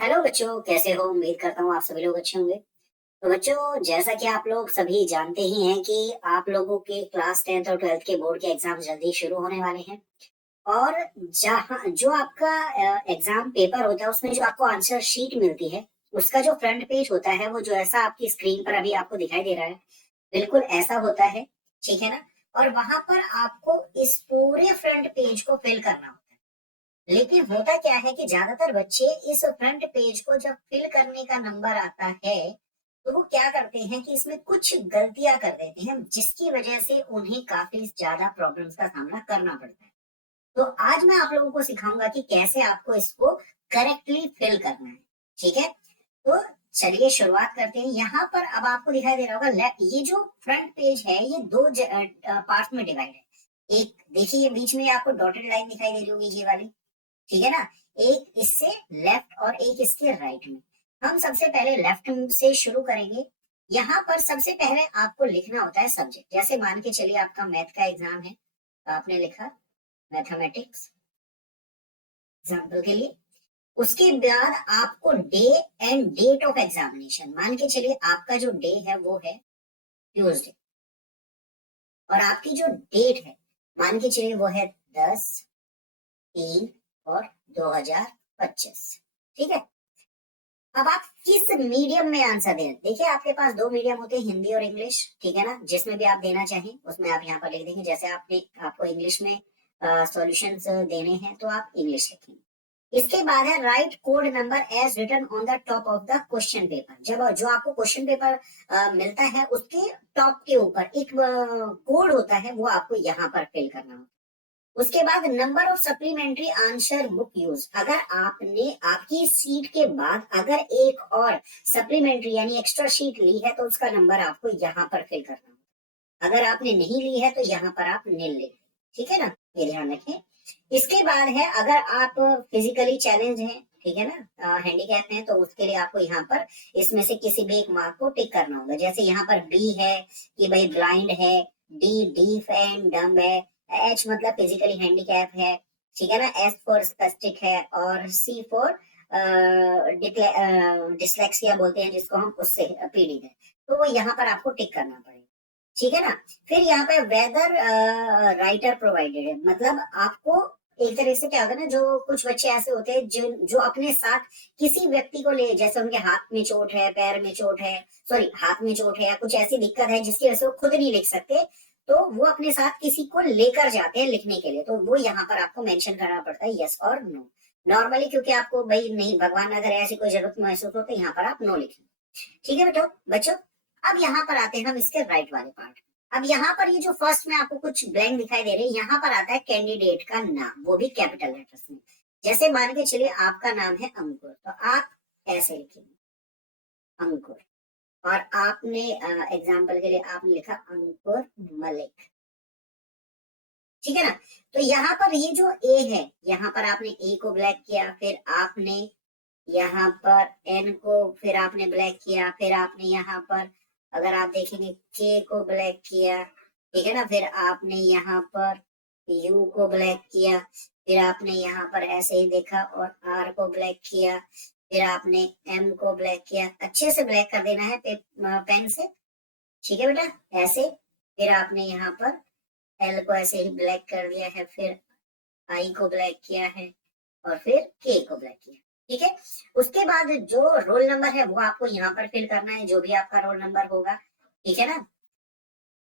Hello बच्चों, कैसे हो? उम्मीद करता हूँ आप सभी लोग अच्छे होंगे। तो बच्चों, जैसा कि आप लोग सभी जानते ही हैं कि आप लोगों के क्लास 10th और 12th के बोर्ड के एग्जाम जल्दी शुरू होने वाले हैं। और जहाँ जो आपका एग्जाम पेपर होता है उसमें जो आपको आंसर शीट मिलती है, उसका जो फ्रंट पेज होता है वो जो ऐसा आपकी स्क्रीन पर अभी आपको दिखाई दे रहा है, बिल्कुल ऐसा होता है। ठीक है ना? और वहां पर आपको इस पूरे फ्रंट पेज को फिल करना होता है। लेकिन होता क्या है कि ज्यादातर बच्चे इस फ्रंट पेज को जब फिल करने का नंबर आता है तो वो क्या करते हैं कि इसमें कुछ गलतियां कर देते हैं, जिसकी वजह से उन्हें काफी ज्यादा प्रॉब्लम्स का सामना करना पड़ता है। तो आज मैं आप लोगों को सिखाऊंगा कि कैसे आपको इसको करेक्टली फिल करना है। ठीक है? तो चलिए शुरुआत करते हैं। यहाँ पर अब आपको दिखाई दे रहा होगा, ये जो फ्रंट पेज है ये दो पार्ट में डिवाइड है। एक देखिए, ये बीच में आपको डॉटेड लाइन दिखाई दे रही होगी, ये वाली। ठीक है ना? एक इससे लेफ्ट और एक इसके राइट में। हम सबसे पहले लेफ्ट से शुरू करेंगे। यहाँ पर सबसे पहले आपको लिखना होता है सब्जेक्ट। जैसे मान के चलिए आपका मैथ का एग्जाम है, तो आपने लिखा मैथमेटिक्स एग्जाम्पल के लिए। उसके बाद आपको day and date of examination, मान के चलिए आपका जो डे है वो है ट्यूसडे, और आपकी जो डेट है मान के चलिए वो है 10/3 और 2025। ठीक है? अब आप किस मीडियम में आंसर दें? देखिए, आपके पास दो मीडियम होते हैं, हिंदी और इंग्लिश। ठीक है ना? जिसमें भी आप देना चाहें उसमें आप यहाँ पर लिख देंगे। जैसे आपको इंग्लिश में सॉल्यूशंस देने हैं तो आप इंग्लिश लिखेंगे। इसके बाद है write code number as written on the top of the question paper. जब जो आपको क्वेश्चन पेपर मिलता है उसके टॉप के ऊपर एक कोड होता है, वो आपको यहाँ पर फिल करना होता है। उसके बाद number of supplementary answer book use. अगर आपने आपकी सीट के बाद अगर एक और सप्लीमेंट्री यानी एक्स्ट्रा शीट ली है तो उसका नंबर आपको यहाँ पर फिल करना है। अगर आपने नहीं ली है तो यहाँ पर आप नील लिख। ठीक है ना? ये ध्यान रखें। इसके बाद है, अगर आप फिजिकली चैलेंज हैं, ठीक है ना, हैंडीकैप हैं, तो उसके लिए आपको यहाँ पर इसमें से किसी भी एक मार्क को टिक करना होगा। जैसे यहाँ पर बी है कि भाई ब्लाइंड है, डी डीफ एंड डम्ब है, एच मतलब फिजिकली हैंडीकैप है, ठीक है ना, एस फॉर स्पेस्टिक है, और सी फॉर डिसलेक्सिया बोलते हैं जिसको हम, उससे पीड़ित है। तो वो यहाँ पर आपको टिक करना पड़ेगा। ठीक है ना? फिर यहाँ पे वेदर राइटर प्रोवाइडेड है, मतलब आपको एक तरह से क्या होता है ना, जो कुछ बच्चे ऐसे होते हैं जो जो अपने साथ किसी व्यक्ति को ले, जैसे उनके हाथ में चोट है, पैर में चोट है, सॉरी हाथ में चोट है या कुछ ऐसी दिक्कत है जिसकी वजह से वो खुद नहीं लिख सकते, तो वो अपने साथ किसी को लेकर जाते हैं लिखने के लिए। तो वो यहाँ पर आपको मेंशन करना पड़ता है, यस और नो। नॉर्मली क्योंकि आपको भाई नहीं, भगवान अगर ऐसी कोई जरूरत महसूस हो तो यहाँ पर आप नो लिखें। ठीक है बेटो बच्चों? अब यहाँ पर आते हैं हम इसके राइट वाले पार्ट। अब यहाँ पर ये जो फर्स्ट में आपको कुछ ब्लैंक दिखाई दे रहे हैं, यहाँ पर आता है कैंडिडेट का नाम, वो भी कैपिटल लेटर्स में। जैसे मान के चलिए आपका नाम है अंकुर, तो आप ऐसे लिखेंगे अंकुर। और आपने एग्जाम्पल के लिए आपने लिखा अंकुर मलिक। ठीक है ना? तो यहाँ पर ये जो ए है, यहाँ पर आपने ए को ब्लैक किया, फिर आपने यहाँ पर एन को फिर आपने ब्लैक किया, फिर आपने यहाँ पर अगर आप देखेंगे के को ब्लैक किया। ठीक है ना? फिर आपने यहाँ पर यू को ब्लैक किया, फिर आपने यहाँ पर ऐसे ही देखा और आर को ब्लैक किया, फिर आपने एम को ब्लैक किया। अच्छे से ब्लैक कर देना है पेन से। ठीक है बेटा? ऐसे। फिर आपने यहाँ पर एल को ऐसे ही ब्लैक कर दिया है, फिर आई को ब्लैक किया है, और फिर के को ब्लैक किया। ठीक है? उसके बाद जो रोल नंबर है वो आपको यहाँ पर फिल करना है, जो भी आपका रोल नंबर होगा। ठीक है ना?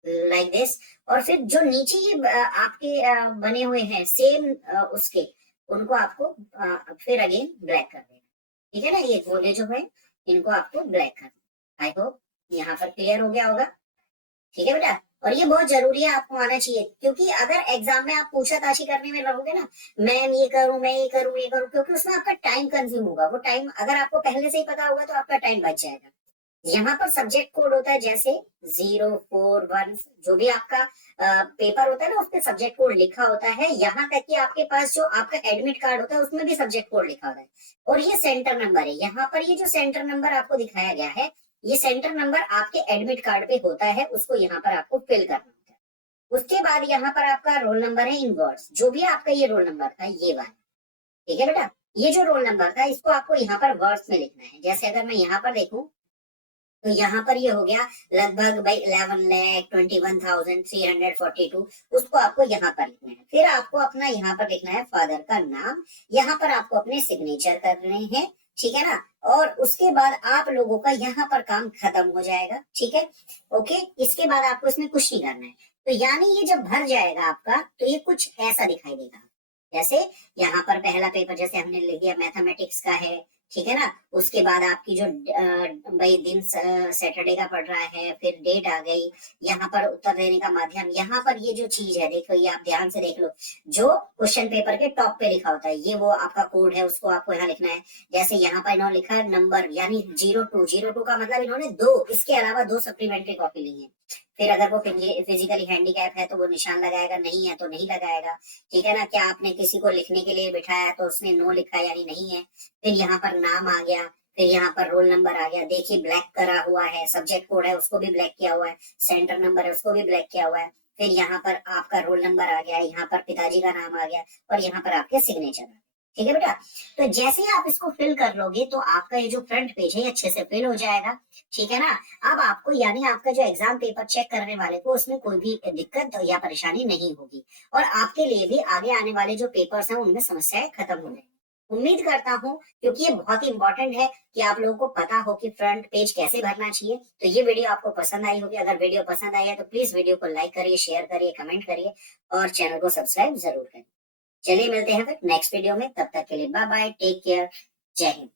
Like this. और फिर जो नीचे ये आपके बने हुए हैं सेम उसके, उनको आपको फिर अगेन ब्लैक कर देना। ठीक है ना? ये गोले जो है इनको आपको ब्लैक करना। आई होप यहाँ पर क्लियर हो गया होगा। ठीक है बेटा? और ये बहुत जरूरी है, आपको आना चाहिए, क्योंकि अगर एग्जाम में आप पूछताछी करने में रहोगे ना, मैम ये करूं, मैं ये करूं, ये करूं, क्योंकि उसमें आपका टाइम कंज्यूम होगा। वो टाइम अगर आपको पहले से ही पता होगा तो आपका टाइम बच जाएगा। यहाँ पर सब्जेक्ट कोड होता है, जैसे 0, 4, 1, जो भी आपका पेपर होता है ना, उस पर सब्जेक्ट कोड लिखा होता है। यहाँ तक कि आपके पास जो आपका एडमिट कार्ड होता है उसमें भी सब्जेक्ट कोड लिखा होता है। और ये सेंटर नंबर है। यहाँ पर ये जो सेंटर नंबर आपको दिखाया गया है, ये सेंटर नंबर आपके एडमिट कार्ड पे होता है, उसको यहाँ पर आपको फिल करना होता है। उसके बाद यहाँ पर आपका रोल नंबर है इन वर्ड्स, जो भी आपका ये रोल नंबर था ये वाला। ठीक है बेटा? ये जो रोल नंबर था इसको आपको यहाँ पर वर्ड्स में लिखना है। जैसे अगर मैं यहाँ पर देखूं तो यहाँ पर ये हो गया लगभग भाई 11,21,342, उसको आपको यहाँ पर लिखना है। फिर आपको अपना यहाँ पर लिखना है फादर का नाम, यहाँ पर आपको अपने सिग्नेचर करने हैं, ठीक है ना। और उसके बाद आप लोगों का यहाँ पर काम खत्म हो जाएगा, ठीक है। ओके, इसके बाद आपको इसमें कुछ नहीं करना है। तो यानी ये जब भर जाएगा आपका तो ये कुछ ऐसा दिखाई देगा। जैसे यहाँ पर पहला पेपर जैसे हमने लिख दिया मैथमेटिक्स का है, ठीक है ना। उसके बाद आपकी जो भाई दिन सैटरडे का पड़ रहा है, फिर डेट आ गई, यहाँ पर उत्तर देने का माध्यम, यहाँ पर ये जो चीज है देखो, ये आप ध्यान से देख लो, जो क्वेश्चन पेपर के टॉप पे लिखा होता है ये वो आपका कोड है, उसको आपको यहाँ लिखना है। जैसे यहाँ पर इन्होंने लिखा है नंबर यानी 02, का मतलब इन्होंने दो, इसके अलावा दो सप्लीमेंट्री कॉपी ली है। फिर अगर वो फिजिकली हैंडीकैप है तो वो निशान लगाएगा, नहीं है तो नहीं लगाएगा, ठीक है ना। क्या आपने किसी को लिखने के लिए बिठाया तो उसने नो लिखा यानी नहीं है। फिर यहाँ पर नाम आ गया, फिर यहाँ पर रोल नंबर आ गया, देखिए ब्लैक करा हुआ है, सब्जेक्ट कोड है उसको भी ब्लैक किया हुआ है, सेंटर नंबर है उसको भी ब्लैक किया हुआ है। फिर यहाँ पर आपका रोल नंबर आ गया, यहाँ पर पिताजी का नाम आ गया, और यहाँ पर आपके सिग्नेचर आ गया, ठीक है बेटा। तो जैसे ही आप इसको फिल कर लोगे तो आपका ये जो फ्रंट पेज है अच्छे से फिल हो जाएगा, ठीक है ना। अब आपको यानी आपका जो एग्जाम पेपर चेक करने वाले को उसमें कोई भी दिक्कत या परेशानी नहीं होगी, और आपके लिए भी आगे आने वाले जो पेपर्स हैं उनमें समस्याएं खत्म हो जाएंगी। उम्मीद करता हूँ, क्योंकि ये बहुत ही इंपॉर्टेंट है कि आप लोगों को पता हो कि फ्रंट पेज कैसे भरना चाहिए। तो ये वीडियो आपको पसंद आई होगी। अगर वीडियो पसंद आई है तो प्लीज वीडियो को लाइक करिए, शेयर करिए, कमेंट करिए, और चैनल को सब्सक्राइब जरूर करिए। चलिए मिलते हैं फिर नेक्स्ट वीडियो में, तब तक के लिए बाय बाय, टेक केयर, जय हिंद।